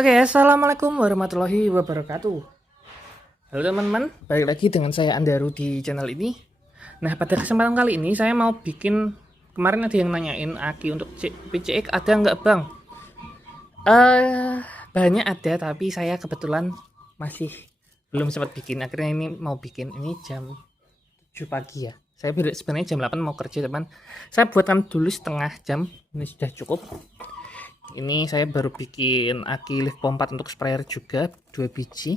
Oke, assalamualaikum warahmatullahi wabarakatuh. Halo teman-teman, balik lagi dengan saya Andaru di channel ini. Nah, pada kesempatan kali ini saya mau bikin, kemarin ada yang nanyain Aki untuk PCX ada nggak bang? Banyak ada, tapi saya kebetulan masih belum sempat bikin. Akhirnya ini mau bikin, ini jam 7 pagi ya. Saya sebenarnya jam 8 mau kerja teman. Saya buatkan dulu setengah jam, ini sudah cukup. Ini saya baru bikin aki lift pompa untuk sprayer juga 2 biji.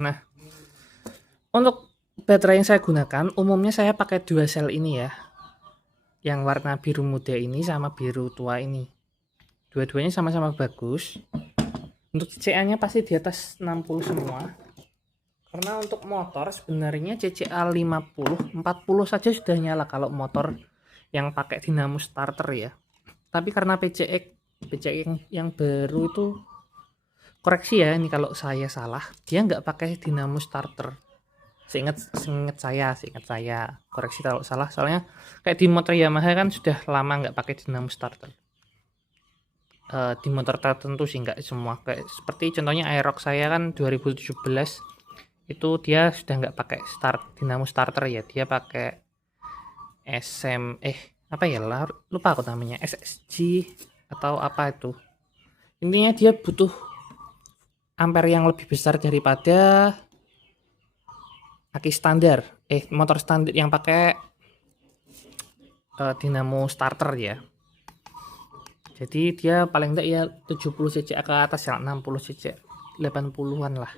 Nah, untuk baterai yang saya gunakan umumnya saya pakai dua sel ini ya, yang warna biru muda ini sama biru tua ini. Dua-duanya sama-sama bagus. Untuk CCA nya pasti di atas 60 semua, karena untuk motor sebenarnya CCA 50 40 saja sudah nyala kalau motor yang pakai dinamo starter ya. Tapi karena PCX yang baru itu, koreksi ya ini kalau saya salah, dia nggak pakai dinamo starter. Seingat saya, koreksi kalau salah, soalnya kayak di motor Yamaha kan sudah lama nggak pakai dinamo starter. Di motor tertentu sih, nggak semua, kayak seperti contohnya Aerox saya kan 2017 itu dia sudah nggak pakai dinamo starter ya, dia pakai apa ya, lupa aku namanya, SSG atau apa itu. Intinya dia butuh ampere yang lebih besar daripada aki standar, motor standar yang pakai dinamo starter ya. Jadi dia paling enggak ya 70 cc ke atas ya, 60 cc 80-an lah.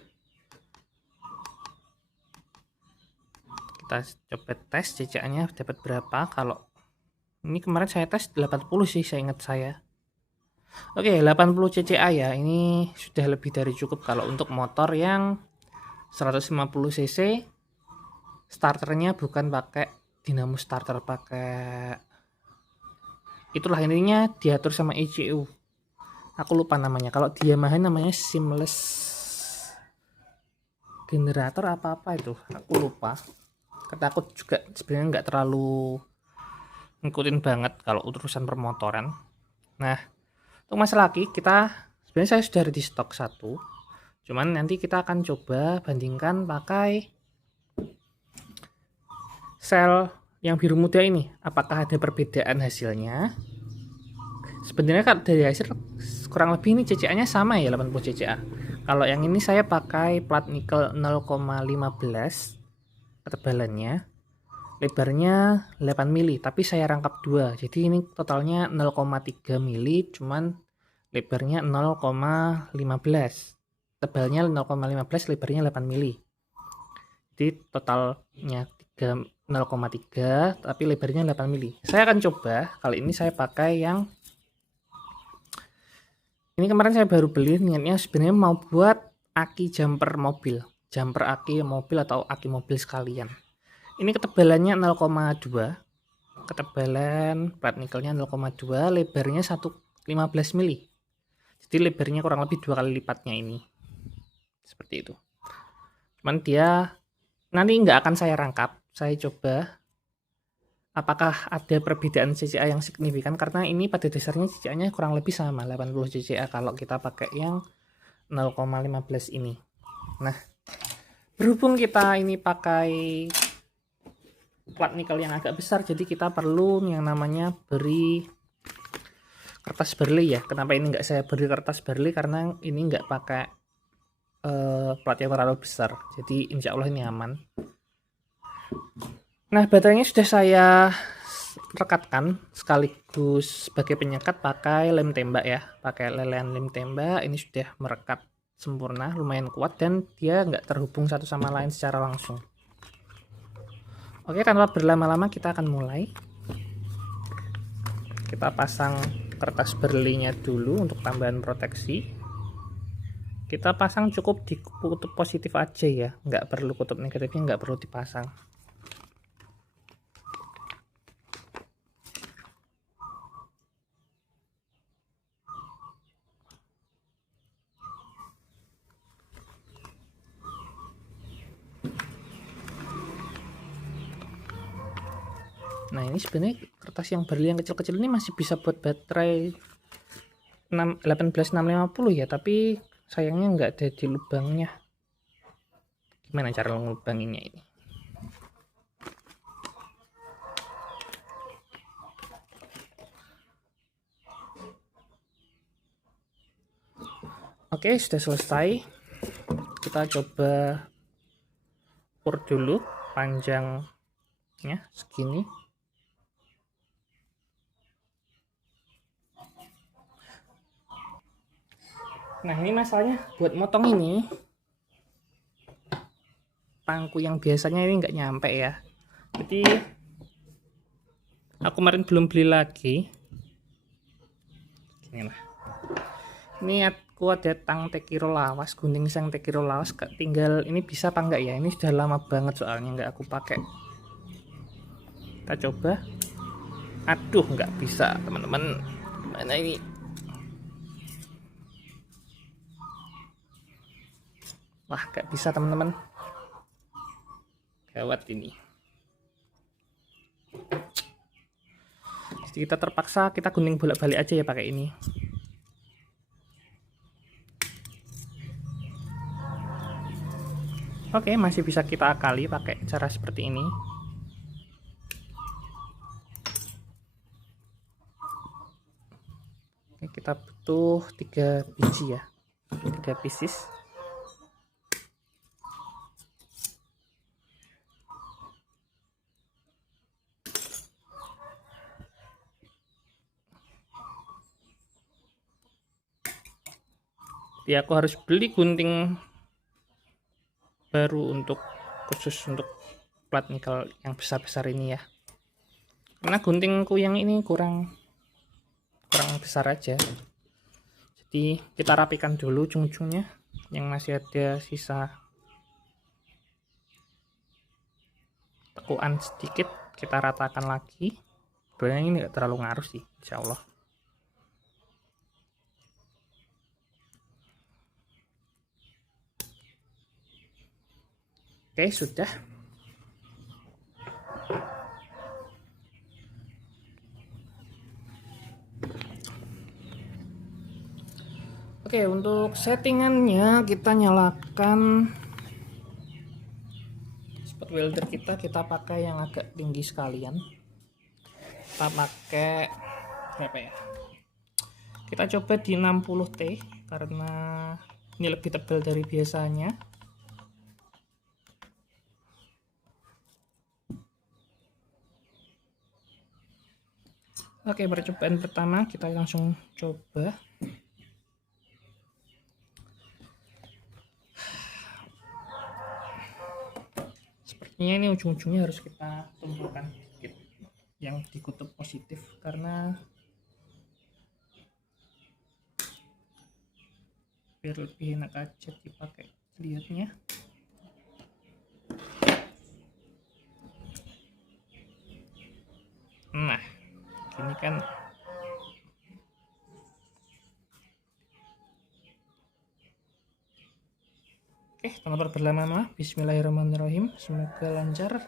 Kita coba tes cc-nya dapat berapa. Kalau ini kemarin saya tes 80 sih, saya ingat saya. Oke, 80 cca ya. Ini sudah lebih dari cukup kalau untuk motor yang 150 cc. Starternya bukan pakai dinamo starter, pakai itulah, intinya diatur sama ECU. Aku lupa namanya. Kalau dia Yamaha namanya seamless generator apa-apa itu. Aku lupa. Kata aku juga sebenarnya nggak terlalu ngikutin banget kalau urusan permotoran. Nah, untuk masalah aki, sebenarnya saya sudah ada di stok satu, cuman nanti kita akan coba bandingkan pakai sel yang biru muda ini, apakah ada perbedaan hasilnya. Sebenarnya kan dari hasil kurang lebih ini CCA nya sama ya, 80 CCA. Kalau yang ini saya pakai plat nikel 0,15 ketebalannya, lebarnya 8 mili, tapi saya rangkap dua, jadi ini totalnya 0,3 mili, cuman lebarnya 0,15, tebalnya 0,15, lebarnya 8 mili, jadi totalnya 0,3 tapi lebarnya 8 mili. Saya akan coba kali ini saya pakai yang ini, kemarin saya baru beli, niatnya sebenarnya mau buat aki jumper mobil atau aki mobil sekalian. Ini ketebalannya 0,2, ketebalan plat nikelnya 0,2, lebarnya 15 mili. Jadi lebarnya kurang lebih 2 kali lipatnya ini. Seperti itu. Cuman dia nanti nggak akan saya rangkap. Saya coba apakah ada perbedaan CCA yang signifikan, karena ini pada dasarnya CCA-nya kurang lebih sama, 80 CCA kalau kita pakai yang 0,15 ini. Nah, berhubung kita ini pakai plat nikel yang agak besar, jadi kita perlu yang namanya beri kertas Barley ya. Kenapa ini nggak saya beri kertas Barley, karena ini nggak pakai plat yang terlalu besar, jadi insya Allah ini aman. Nah, baterainya sudah saya rekatkan sekaligus sebagai penyekat pakai lem tembak ya, pakai lelean lem tembak. Ini sudah merekat sempurna, lumayan kuat, dan dia nggak terhubung satu sama lain secara langsung. Oke, tanpa berlama-lama kita akan mulai. Kita pasang kertas berlinya dulu untuk tambahan proteksi. Kita pasang cukup di kutub positif aja ya, nggak perlu kutub negatifnya, nggak perlu dipasang. Nah, ini sebenarnya kertas yang Barley yang kecil-kecil ini masih bisa buat baterai 18650 ya, tapi sayangnya nggak ada di lubangnya. Gimana cara ngelubanginnya ini? Oke, sudah selesai. Kita coba ukur dulu panjangnya segini. Nah, ini masalahnya buat motong ini, pangku yang biasanya ini nggak nyampe ya. Jadi aku kemarin belum beli lagi. Gini lah. Ini aku ada tang tekiro lawas, gunting sang tekiro lawas. Tinggal ini bisa apa enggak ya? Ini sudah lama banget soalnya nggak aku pakai. Kita coba. Aduh, nggak bisa teman-teman. Mana ini? Wah, nggak bisa teman-teman. Gawat ini. Jadi kita terpaksa kita gunting bolak-balik aja ya pakai ini. Oke, masih bisa kita akali pakai cara seperti ini. Oke, kita butuh 3 biji ya, 3 pieces. Jadi aku harus beli gunting baru khusus untuk plat nikel yang besar-besar ini ya, karena guntingku yang ini kurang besar aja. Jadi kita rapikan dulu ujung-ujungnya yang masih ada sisa tekuan sedikit, kita ratakan lagi. Sebenarnya ini nggak terlalu ngaruh sih, insya Allah. Oke, sudah. Oke, untuk settingannya kita nyalakan spot welder kita pakai yang agak tinggi sekalian. Kita pakai berapa ya? Kita coba di 60T karena ini lebih tebal dari biasanya. Oke, percobaan pertama kita langsung coba. Sepertinya ini ujung-ujungnya harus kita tumpukan sedikit yang di kutub positif karena biar lebih enak aja dipakai lihatnya. Nah, gini kan. Oke, tanpa berlama-lama, bismillahirrahmanirrahim, semoga lancar.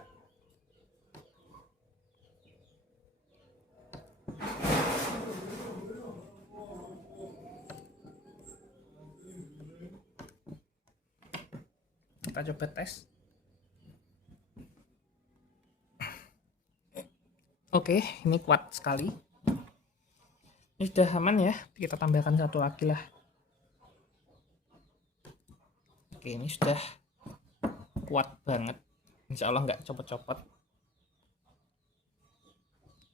Kita coba tes. Oke, ini kuat sekali. Ini sudah aman ya, kita tambahkan satu lagi lah. Oke, ini sudah kuat banget. Insya Allah nggak copot-copot.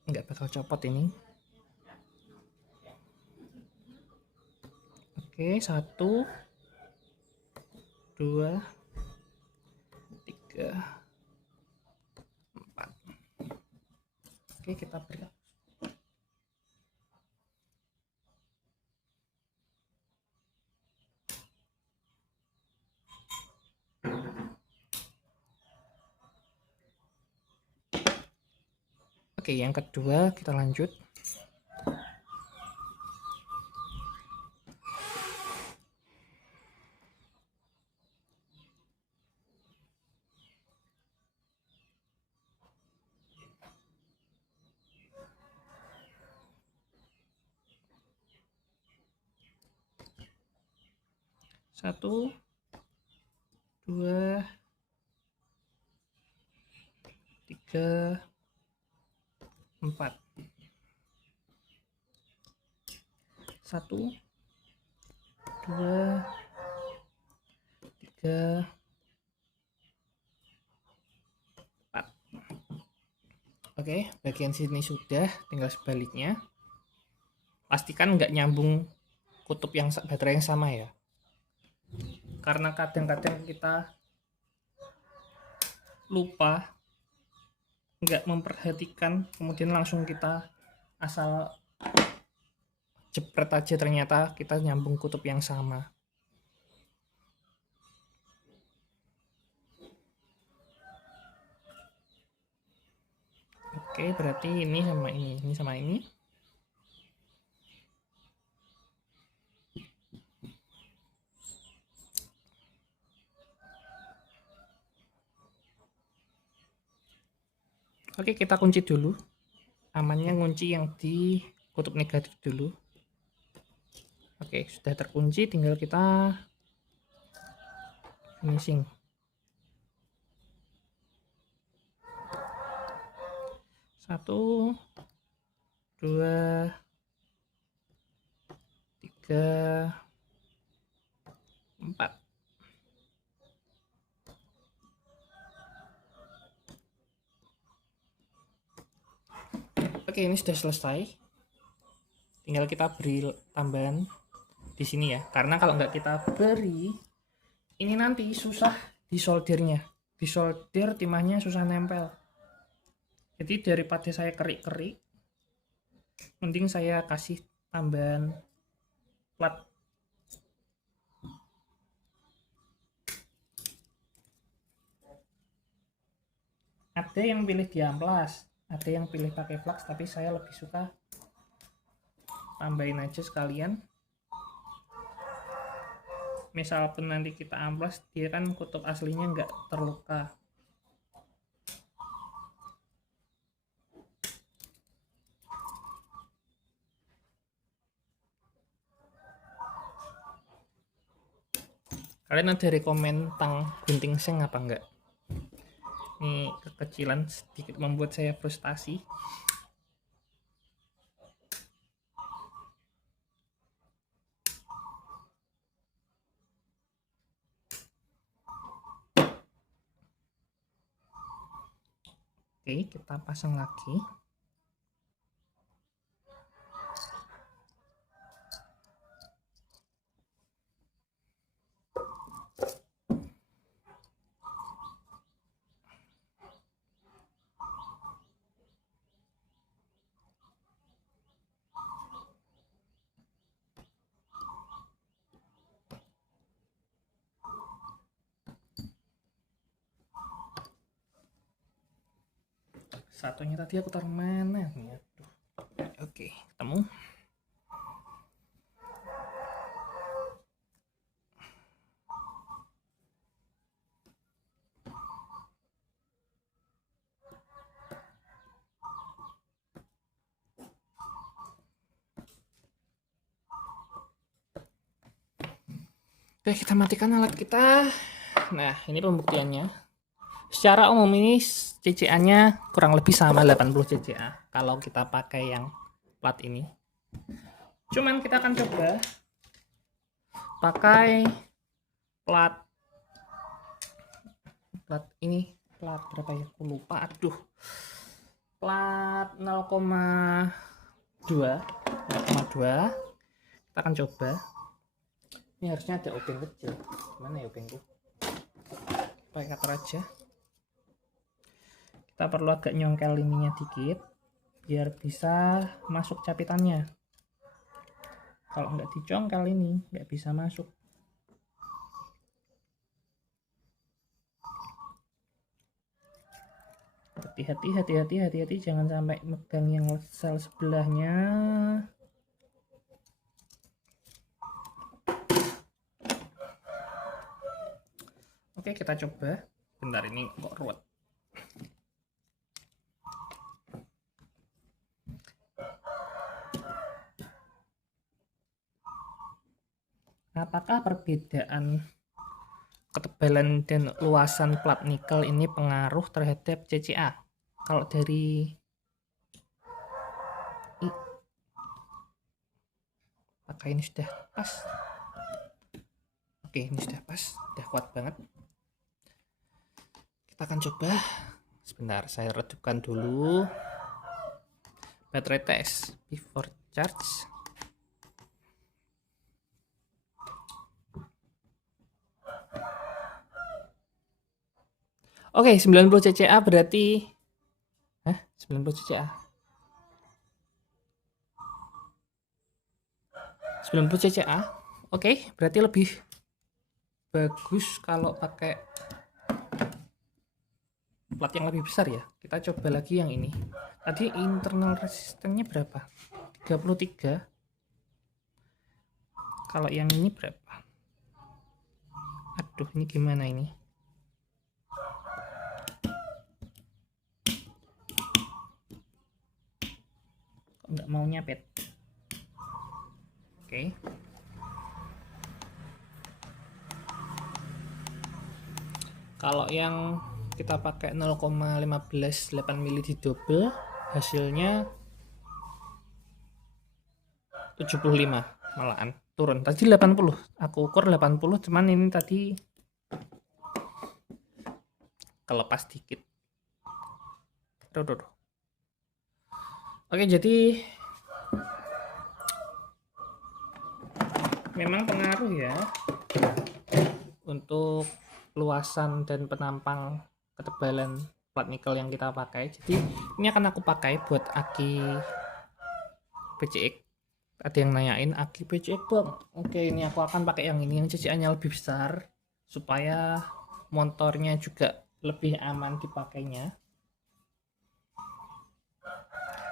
Nggak bakal copot ini. Oke, 1, 2, 3, 4. Oke, kita beri. Oke, yang kedua kita lanjut. 1, 2, 3, 4. 1, 2, 3, 4. Oke, bagian sini sudah, tinggal sebaliknya. Pastikan nggak nyambung kutub yang baterai yang sama ya. Karena kadang-kadang kita lupa, nggak memperhatikan, kemudian langsung kita asal jepret aja, ternyata kita nyambung kutub yang sama. Oke, berarti ini sama ini. Oke, kita kunci dulu. Amannya ngunci yang di kutub negatif dulu. Oke, sudah terkunci, tinggal kita finishing. 1, 2, 3, 4. Oke, ini sudah selesai. Tinggal kita beri tambahan di sini ya. Karena kalau nggak kita beri, ini nanti susah disoldernya. Disolder timahnya susah nempel. Jadi daripada saya kerik-kerik, mending saya kasih tambahan plat. Ada yang pilih di amplas, ada yang pilih pakai flux, tapi saya lebih suka tambahin aja sekalian. Misal pun nanti kita amplas, dia kan kutub aslinya nggak terluka. Kalian ada rekomen tentang gunting seng apa enggak? Ini kekecilan sedikit membuat saya frustasi. Oke, kita pasang lagi. Satunya tadi aku taruh mana nih? Aduh. Oke, ketemu. Oke, kita matikan alat kita. Nah, ini pembuktiannya. Secara umum ini CCA-nya kurang lebih sama 80 CCA kalau kita pakai yang plat ini. Cuman kita akan coba pakai plat ini, plat berapa ya? Aku lupa. Aduh. Plat 0,2. Kita akan coba. Ini harusnya ada obeng kecil. Mana ya obengku? Pakai cutter aja. Kita perlu agak nyongkel ininya dikit biar bisa masuk capitannya. Kalau nggak dicongkel ini nggak bisa masuk. Hati-hati, jangan sampai megang yang sel sebelahnya. Oke, kita coba. Bentar, ini kok ruwet. apakah perbedaan ketebalan dan luasan plat nikel ini pengaruh terhadap CCA? Kalau dari apakah ini sudah pas? Oke, ini sudah pas, sudah kuat banget. Kita akan coba. Sebentar, saya redupkan dulu. Baterai test before charge. Oke, 90 CCA berarti 90 CCA. 90 CCA. Oke, berarti lebih bagus kalau pakai plat yang lebih besar ya. Kita coba lagi yang ini. Tadi internal resistannya berapa? 33. Kalau yang ini berapa? Aduh, ini gimana ini? Kok nggak mau nyapet? Oke. Kalau yang kita pakai 0,158 mili di double, hasilnya 75 malahan turun. Tadi 80, aku ukur 80, cuman ini tadi kelepas dikit. Oke, jadi memang pengaruh ya untuk luasan dan penampang ketebalan plat nikel yang kita pakai. Jadi ini akan aku pakai buat aki PCX. Ada yang nanyain aki PCX bang. Oke, ini aku akan pakai yang ini, yang CCA-nya lebih besar supaya motornya juga lebih aman dipakainya.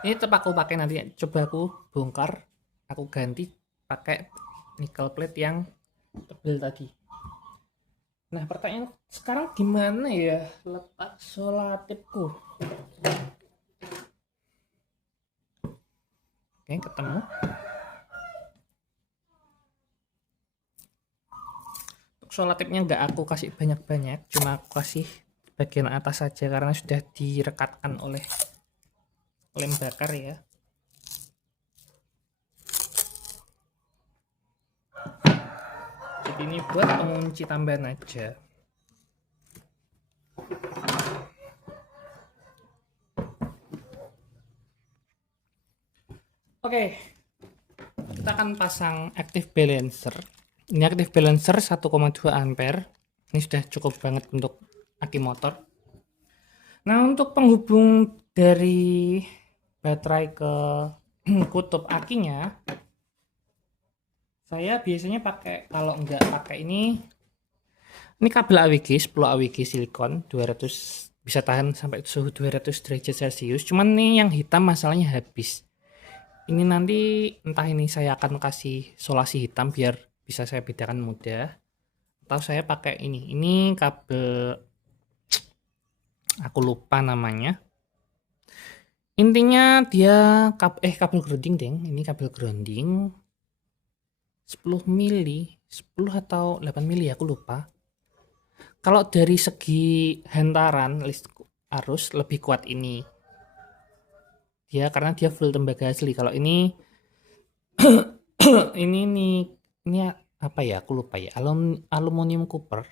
Ini tetap aku pakai nanti, coba aku bongkar, aku ganti pakai nickel plate yang tebal tadi. Nah, pertanyaan sekarang gimana ya letak solatipku? Oke, ketemu. Untuk solatipnya nggak aku kasih banyak-banyak, cuma aku kasih bagian atas saja karena sudah direkatkan oleh lem bakar ya. Jadi ini buat pengunci tambahan aja. Oke, kita akan pasang active balancer. Ini active balancer 1,2 ampere. Ini sudah cukup banget untuk aki motor. Nah, untuk penghubung dari baterai ke kutub akinya, saya biasanya pakai, kalau nggak pakai ini kabel AWG 10 AWG silikon 200, bisa tahan sampai suhu 200 derajat Celcius. Cuman nih yang hitam masalahnya habis. Ini nanti entah ini saya akan kasih solasi hitam biar bisa saya bedakan mudah, atau saya pakai ini kabel, aku lupa namanya. Intinya dia kabel grounding deng. Ini kabel grounding 10 mili, 10 atau 8 mili aku lupa. Kalau dari segi hantaran arus lebih kuat ini. Ya, karena dia full tembaga asli. Kalau ini ini apa ya? Aku lupa ya. Aluminium copper.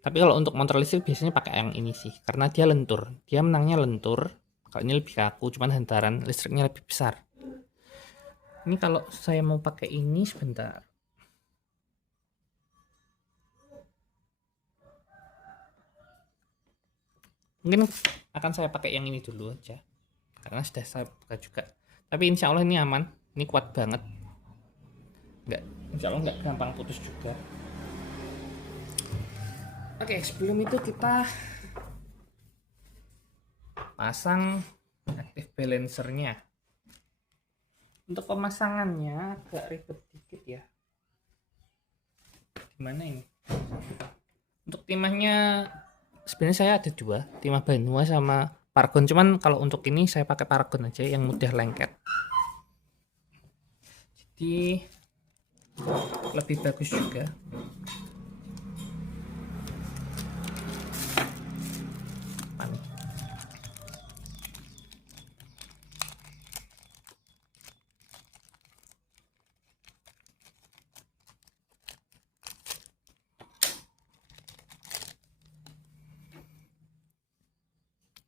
Tapi kalau untuk motor listrik biasanya pakai yang ini sih, karena dia lentur. Dia menangnya lentur. Kalau ini lebih kaku, cuman hantaran listriknya lebih besar. Ini kalau saya mau pakai ini sebentar. Mungkin akan saya pakai yang ini dulu aja, karena sudah saya buka juga. Tapi insya Allah ini aman, ini kuat banget. Insya Allah nggak gampang putus juga. Oke, sebelum itu kita pasang active balancernya. Untuk pemasangannya agak ribet dikit ya. Gimana ini? Untuk timahnya sebenarnya saya ada dua, timah Banua sama Paragon. Cuman kalau untuk ini saya pakai Paragon aja yang mudah lengket. Jadi lebih bagus juga.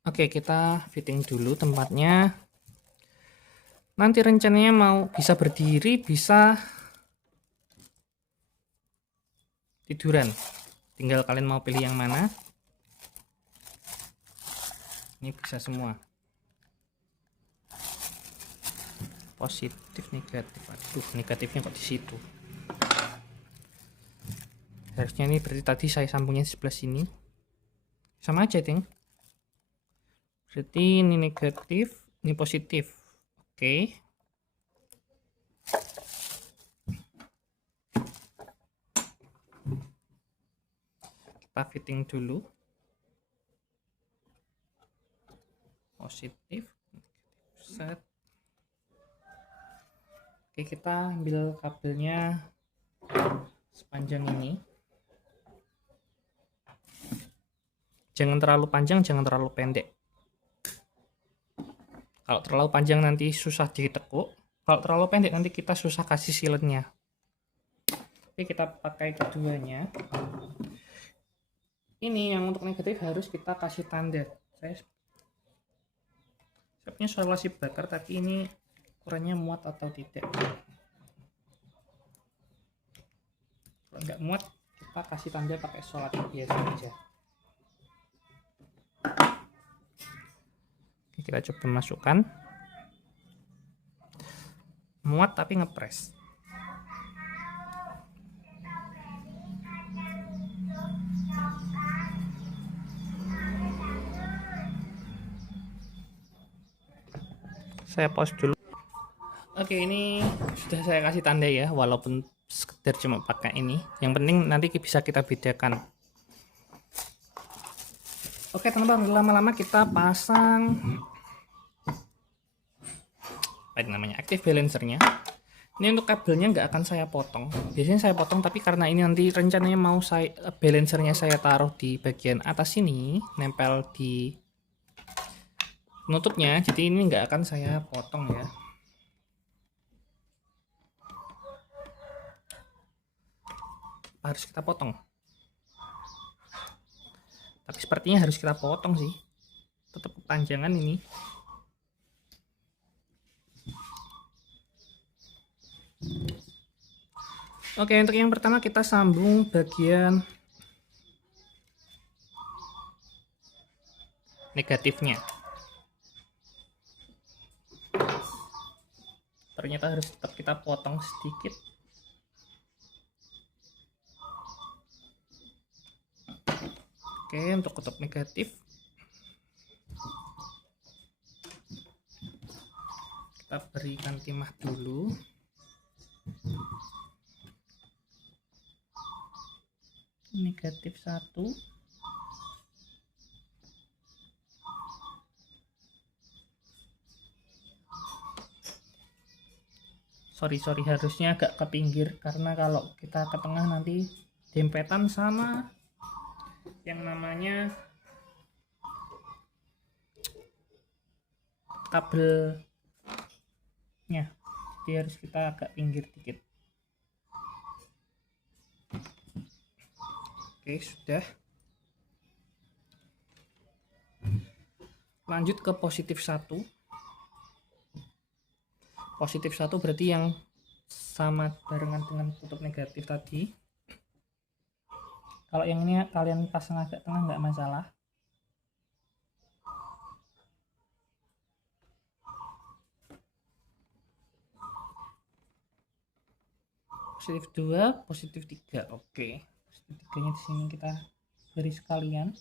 Oke, kita fitting dulu tempatnya. Nanti rencananya mau bisa berdiri, bisa tiduran. Tinggal kalian mau pilih yang mana. Ini bisa semua. Positif, negatif. Aduh, negatifnya kok di situ. Harusnya ini berarti tadi saya sambungnya di sebelah sini. Sama aja, Ting. Berarti ini negatif, ini positif. Oke. Kita fitting dulu. Positif. Set. Oke, kita ambil kabelnya sepanjang ini. Jangan terlalu panjang, jangan terlalu pendek. Kalau terlalu panjang nanti susah ditekuk. Kalau terlalu pendek nanti kita susah kasih siletnya. Oke, kita pakai keduanya. Ini yang untuk negatif harus kita kasih tanda. Saya punya isolasi bakar, tapi ini ukurannya muat atau tidak. Kalau nggak muat, kita kasih tanda pakai isolasi biasa aja. Oke, kita coba masukkan. Muat tapi ngepres. Saya pause dulu. Oke, ini sudah saya kasih tanda ya, walaupun sekedar cuma pakai ini. Yang penting nanti bisa kita bedakan. Oke teman-teman, lama-lama kita pasang apa namanya, active balancernya. Ini untuk kabelnya nggak akan saya potong. Biasanya saya potong, tapi karena ini nanti rencananya mau saya balancernya saya taruh di bagian atas sini, nempel di penutupnya, jadi ini nggak akan saya potong ya. Harus kita potong. Tapi sepertinya harus kita potong sih. Tetap kepanjangan ini. Oke, untuk yang pertama kita sambung bagian negatifnya. Ternyata harus tetap kita potong sedikit. Oke, untuk kutub negatif kita berikan timah dulu. Negatif 1. Sorry, harusnya agak ke pinggir, karena kalau kita ke tengah nanti dempetan sama yang namanya kabelnya. Jadi harus kita agak pinggir dikit. Oke, sudah. Lanjut ke positif 1. Positif 1 berarti yang sama barengan dengan kutub negatif tadi. Kalau yang ini kalian pasang agak tengah nggak masalah. Positif 2, positif 3. Oke. Positif 3-nya di sini kita beri sekalian.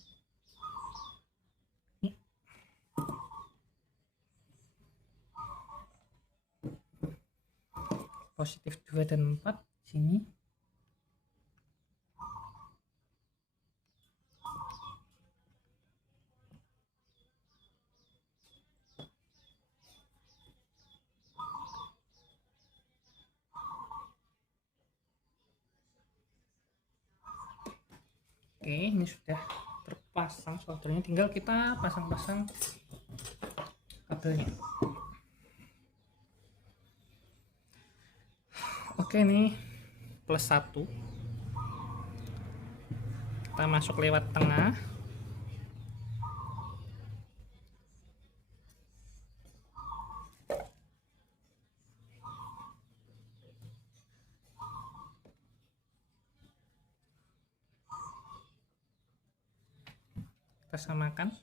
Positif 2 dan 4 di sini. Oke, ini sudah terpasang soldernya, tinggal kita pasang-pasang kabelnya. Oke, ini plus 1, kita masuk lewat tengah. Kita samakan.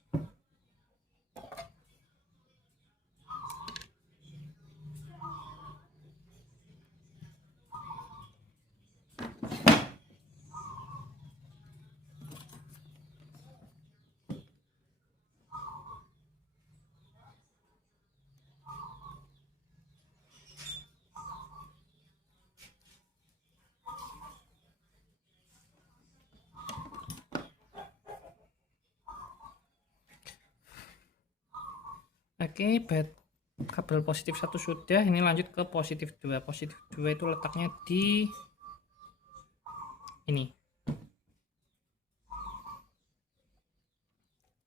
Oke, kabel positif 1 sudah, ini lanjut ke positif 2. Positif 2 itu letaknya di ini.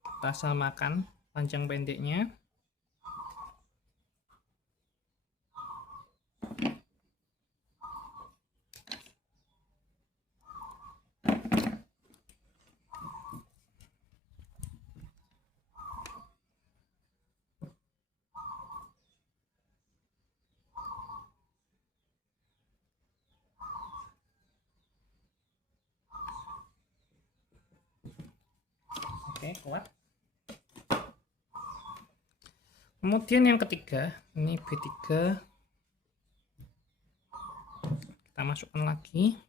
Kita samakan panjang pendeknya. Oke, kuat. Kemudian yang ketiga, ini B3. Kita masukkan lagi.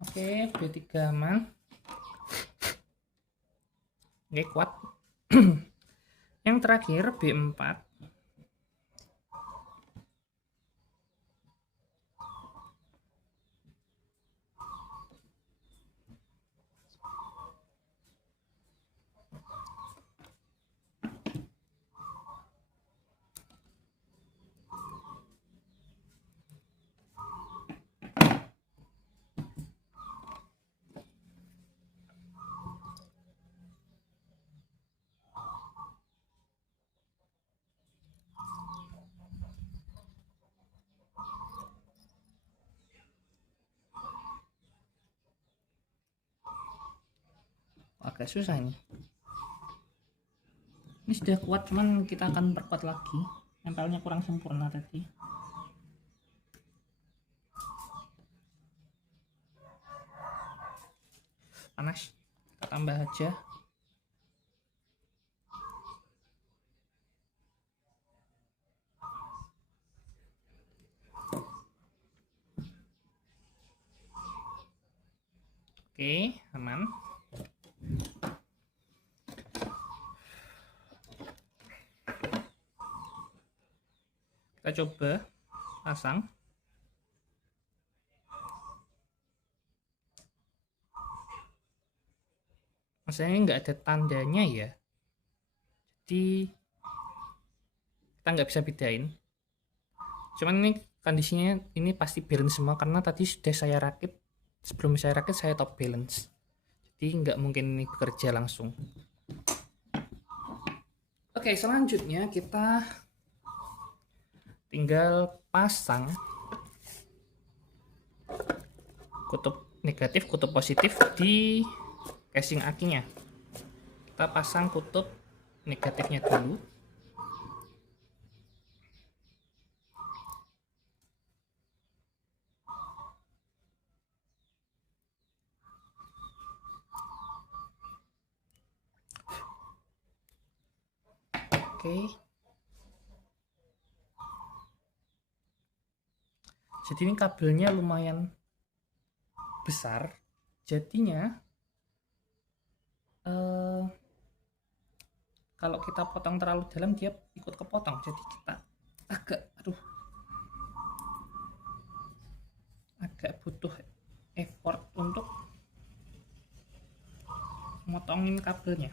Oke, B3 aman. Oke, kuat. Yang terakhir B4. Agak susah ini. Ini sudah kuat, cuman kita akan perkuat lagi. Nempelnya kurang sempurna tadi. Panas. Kita tambah aja. Oke, aman. Kita coba pasang. Maksudnya nggak ada tandanya ya, jadi kita nggak bisa bedain. Cuman ini kondisinya ini pasti balance semua karena tadi sudah saya rakit. Sebelum saya rakit saya top balance, jadi nggak mungkin ini bekerja langsung. Oke, selanjutnya kita tinggal pasang kutub negatif, kutub positif di casing akinya. Kita pasang kutub negatifnya dulu. Oke, Jadi ini kabelnya lumayan besar, jadinya kalau kita potong terlalu dalam dia ikut kepotong, jadi kita agak butuh effort untuk motongin kabelnya.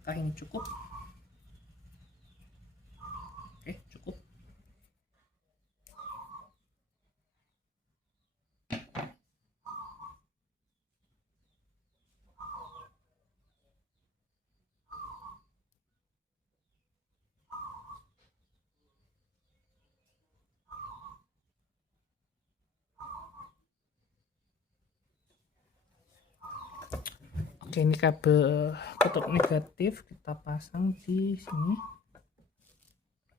Apakah ini cukup? Oke, cukup. Oke, ini kabel kutub negatif kita pasang di sini.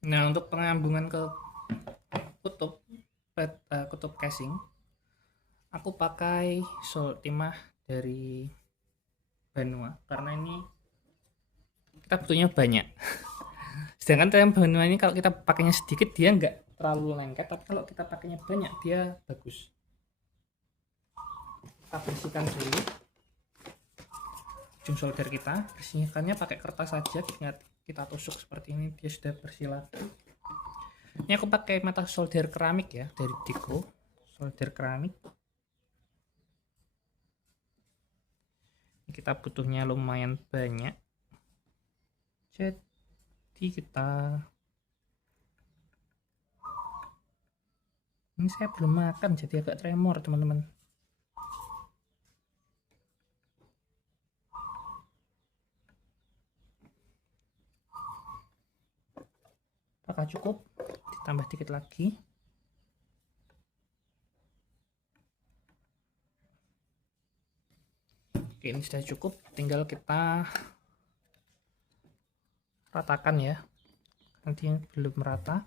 Nah, untuk penghambungan ke kutub casing, aku pakai sold timah dari Banua karena ini kita butuhnya banyak. Sedangkan yang Banua ini kalau kita pakainya sedikit dia nggak terlalu lengket, tapi kalau kita pakainya banyak dia bagus. Kita bersihkan dulu ujung solder kita, bersihkannya pakai kertas saja, ingat kita tusuk seperti ini dia sudah bersih lagi. Ini aku pakai mata solder keramik ya dari Diko, solder keramik. Ini kita butuhnya lumayan banyak, jadi kita ini saya belum makan jadi agak tremor teman-teman. Apakah cukup? Ditambah dikit lagi. Oke, ini sudah cukup, tinggal kita ratakan ya, nanti belum merata.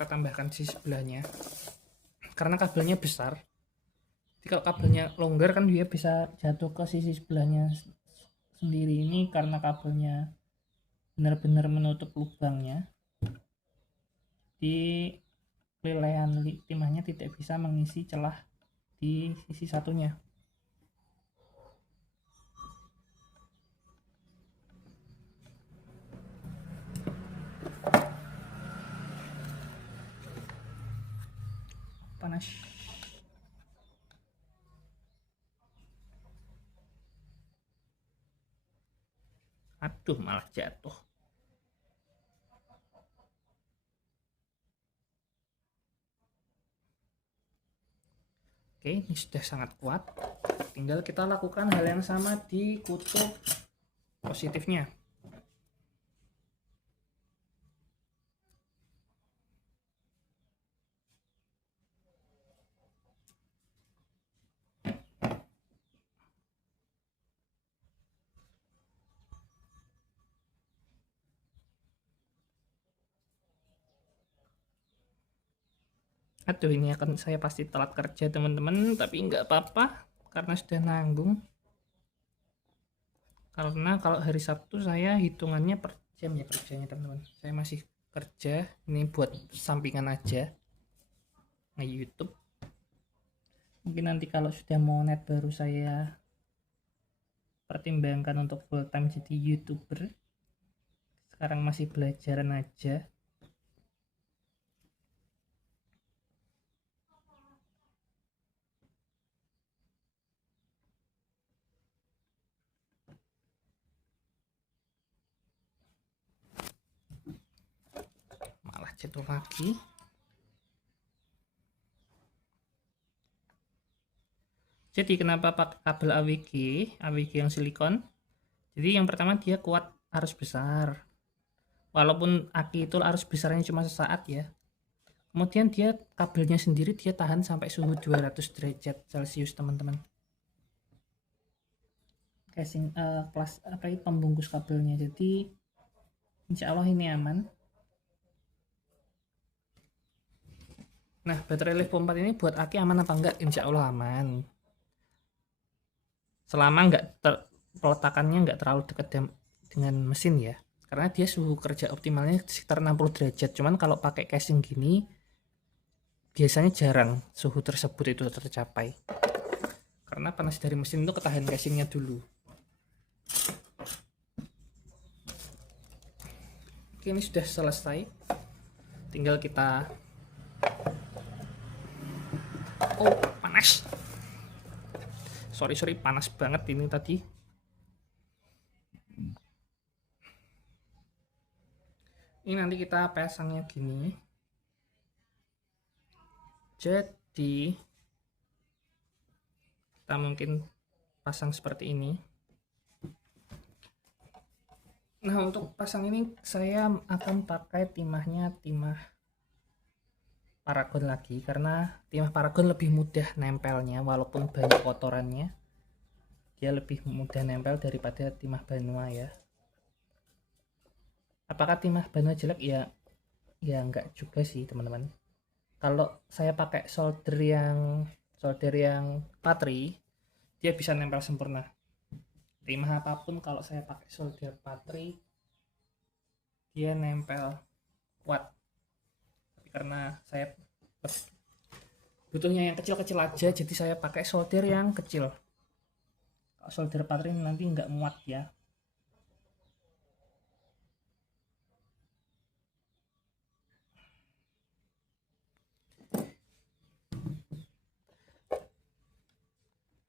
Kita tambahkan di sebelahnya karena kabelnya besar, jadi kalau kabelnya longgar kan dia bisa jatuh ke sisi sebelahnya sendiri. Ini karena kabelnya benar-benar menutup lubangnya, di lelehan timahnya tidak bisa mengisi celah di sisi satunya. Panas. Aduh, malah jatuh. Oke, ini sudah sangat kuat. Tinggal kita lakukan hal yang sama di kutub positifnya. Aduh, ini akan saya pasti telat kerja teman-teman, tapi nggak apa-apa karena sudah nanggung. Karena kalau hari Sabtu saya hitungannya per jam ya kerjanya teman-teman. Saya masih kerja, ini buat sampingan aja nge-YouTube. Mungkin nanti kalau sudah mau net baru saya pertimbangkan untuk full time jadi YouTuber. Sekarang masih belajaran aja. Malah jatuh lagi. Jadi kenapa pakai kabel AWG yang silikon? Jadi yang pertama dia kuat arus besar. Walaupun aki itu arus besarnya cuma sesaat ya. Kemudian dia kabelnya sendiri dia tahan sampai suhu 200 derajat Celcius teman-teman. Casing pembungkus kabelnya. Jadi Insya Allah ini aman. Nah, baterai Livo 4 ini buat aki aman apa enggak? Insya Allah aman. Selama peletakannya nggak terlalu dekat dengan mesin ya. Karena dia suhu kerja optimalnya sekitar 60 derajat. Cuman kalau pakai casing gini, biasanya jarang suhu tersebut itu tercapai. Karena panas dari mesin itu ketahan casingnya dulu. Oke, ini sudah selesai. Tinggal kita... Oh, panas. Sorry, panas banget ini tadi. Ini nanti kita pasangnya gini. Jadi kita mungkin pasang seperti ini. Nah, untuk pasang ini saya akan pakai timahnya timah Paragon lagi, karena timah Paragon lebih mudah nempelnya walaupun banyak kotorannya. Dia lebih mudah nempel daripada timah Banua ya. Apakah timah Banua jelek? Ya enggak juga sih teman-teman. Kalau saya pakai solder yang Patri, dia bisa nempel sempurna. Timah apapun kalau saya pakai solder Patri, dia nempel kuat. Tapi karena saya butuhnya yang kecil-kecil aja, jadi saya pakai solder yang kecil. Kalau solder Patri nanti nggak muat ya.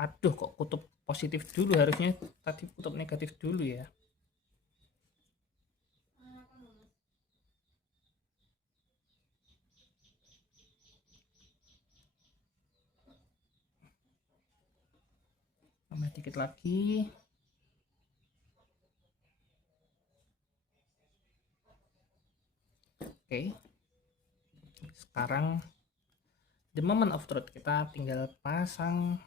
Aduh, kok kutub positif dulu, harusnya tadi kutub negatif dulu ya. Tambah dikit lagi. Oke. Sekarang the moment of truth, kita tinggal pasang.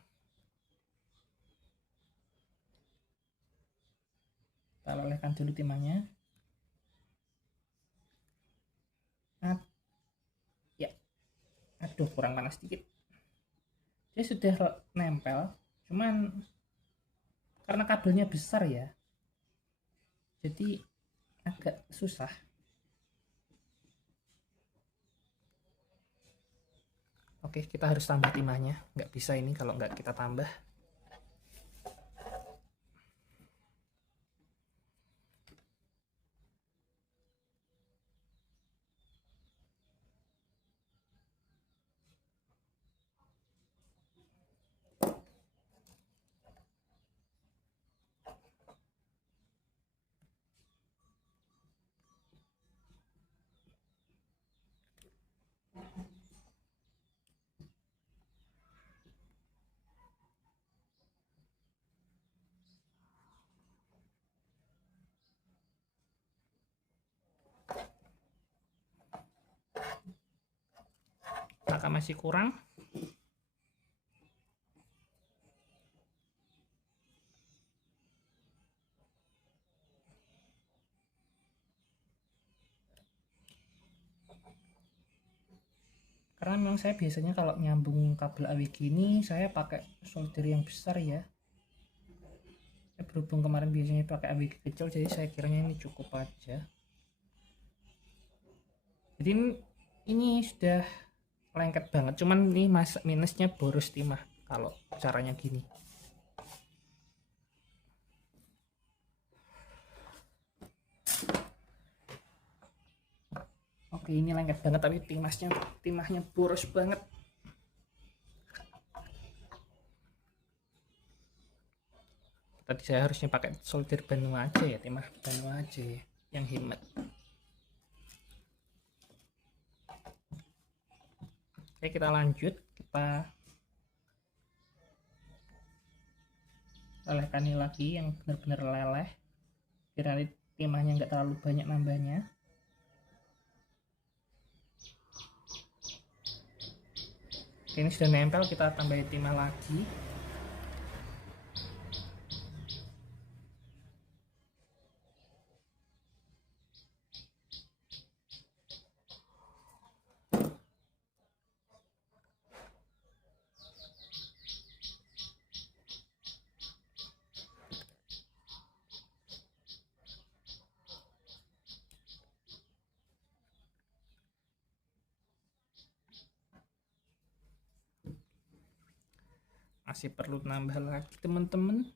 Kita lelehkan dulu timahnya. Ya, aduh kurang panas dikit. Dia sudah nempel, cuman karena kabelnya besar ya, jadi agak susah. Oke, kita harus tambah timahnya. Nggak bisa ini kalau nggak kita tambah. Apakah masih kurang? Karena memang saya biasanya kalau nyambung kabel AWG ini saya pakai solder yang besar ya. Berhubung kemarin biasanya pakai AWG kecil, jadi saya kiranya ini cukup aja. Jadi ini sudah lengket banget, cuman ini minusnya boros timah kalau caranya gini. Oke, ini lengket banget tapi timahnya boros banget. Tadi saya harusnya pakai solder Banua aja ya, timah Banua aja ya, yang hemat. Oke, kita lanjut, kita lelehkan ini lagi yang benar-benar leleh biar nanti timahnya nggak terlalu banyak nambahnya. Oke, ini sudah nempel, kita tambahin timah lagi. masih perlu nambah lagi teman-teman.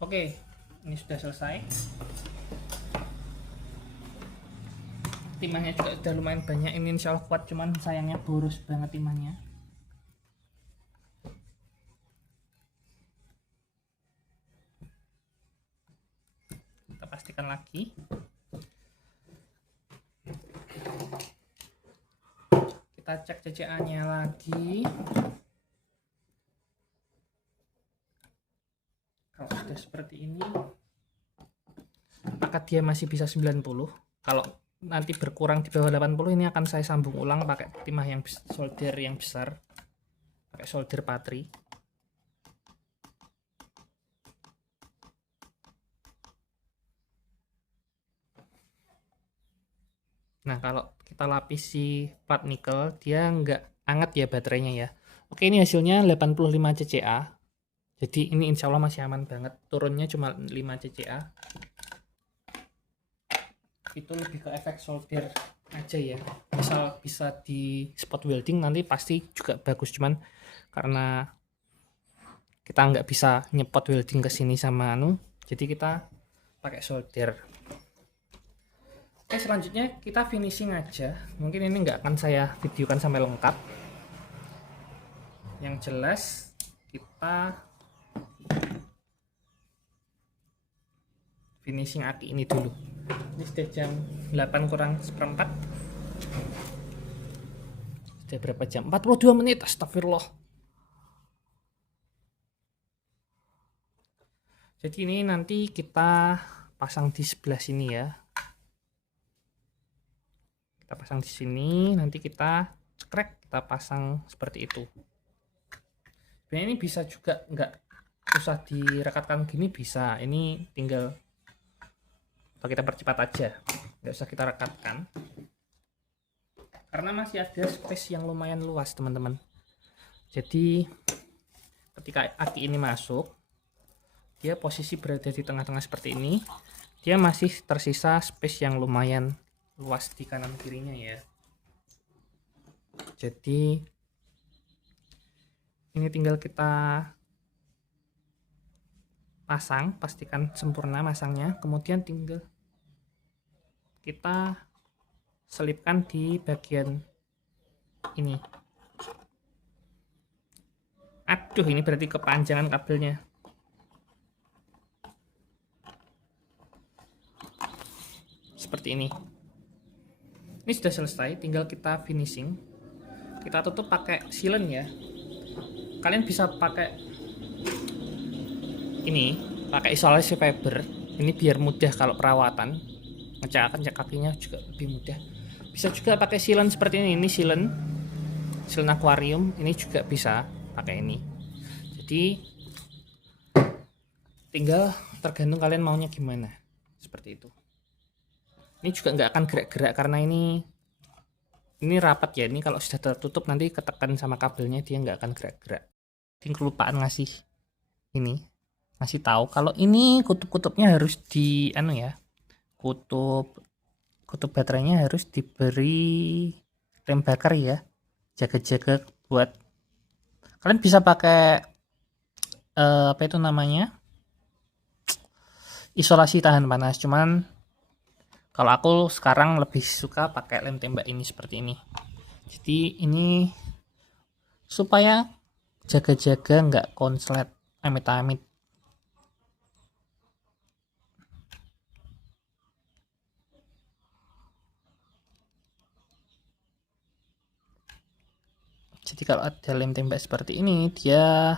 Oke, ini sudah selesai. Timahnya juga sudah lumayan banyak. Ini insya Allah kuat, cuman sayangnya boros banget timahnya. Kita pastikan lagi. Kita cek CCA-nya lagi. Kalau sudah seperti ini, maka dia masih bisa 90. Kalau nanti berkurang di bawah 80, ini akan saya sambung ulang pakai timah yang solder yang besar, pakai solder patri. Nah, kalau kita lapisi plat nikel, dia nggak anget ya baterainya ya. Oke, ini hasilnya 85 cca. Jadi ini insya Allah masih aman banget. Turunnya cuma 5 cca. Itu lebih ke efek solder aja ya. Misal bisa di spot welding nanti pasti juga bagus. Cuman karena kita nggak bisa nyepot welding ke sini sama jadi kita pakai solder. Oke, selanjutnya kita finishing aja. Mungkin ini nggak akan saya videokan sampai lengkap. Yang jelas kita finishing aki ini dulu. Ini sudah jam 8 kurang seperempat. Sudah berapa jam? 42 menit, astagfirullah. Jadi ini nanti kita pasang di sebelah sini ya. Kita pasang di sini, nanti kita cekrek, kita pasang seperti itu. Sebenarnya ini bisa juga nggak usah direkatkan gini, bisa. Ini tinggal atau kita percepat aja, nggak usah kita rekatkan karena masih ada space yang lumayan luas teman-teman. Jadi ketika aki ini masuk, dia posisi berada di tengah-tengah seperti ini, dia masih tersisa space yang lumayan luas di kanan kirinya ya. Jadi ini tinggal kita pasang, pastikan sempurna masangnya, kemudian tinggal kita selipkan di bagian ini. Aduh, ini berarti kepanjangan kabelnya. Seperti ini. Ini sudah selesai, tinggal kita finishing. Kita tutup pakai silen ya. Kalian bisa pakai ini, pakai isolasi fiber. Ini biar mudah kalau perawatan. Ngecek kakinya juga lebih mudah. Bisa juga pakai silen seperti ini. Ini silen akuarium. Ini juga bisa pakai ini. Jadi tinggal tergantung kalian maunya gimana. Seperti itu. Ini juga nggak akan gerak-gerak karena ini rapat ya. Ini kalau sudah tertutup nanti ketekan sama kabelnya, dia nggak akan gerak-gerak. Ini kelupaan ngasih tahu kalau ini kutub-kutupnya harus di kutub baterainya harus diberi rem bakar ya, jaga-jaga buat kalian bisa pakai apa itu namanya, isolasi tahan panas. Cuman kalau aku sekarang lebih suka pakai lem tembak ini seperti ini. Jadi ini supaya jaga-jaga nggak konslet amit-amit. Jadi kalau ada lem tembak seperti ini, dia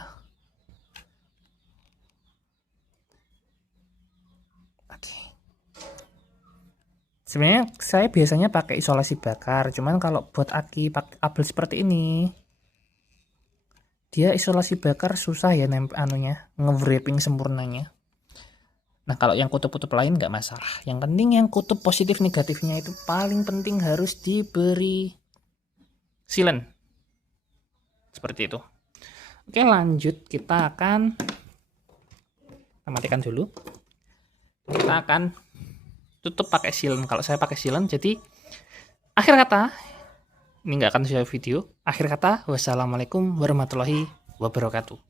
sebenarnya saya biasanya pakai isolasi bakar, cuman kalau buat aki pakai kabel seperti ini, dia isolasi bakar susah ya nge-wrapping sempurnanya. Nah kalau yang kutub-kutub lain nggak masalah. Yang penting yang kutub positif negatifnya itu paling penting harus diberi silen. Seperti itu. Oke, lanjut kita akan matikan dulu. Kita akan tutup pakai silent. Kalau saya pakai silent, jadi akhir kata ini nggak akan saya video. Akhir kata, wassalamualaikum warahmatullahi wabarakatuh.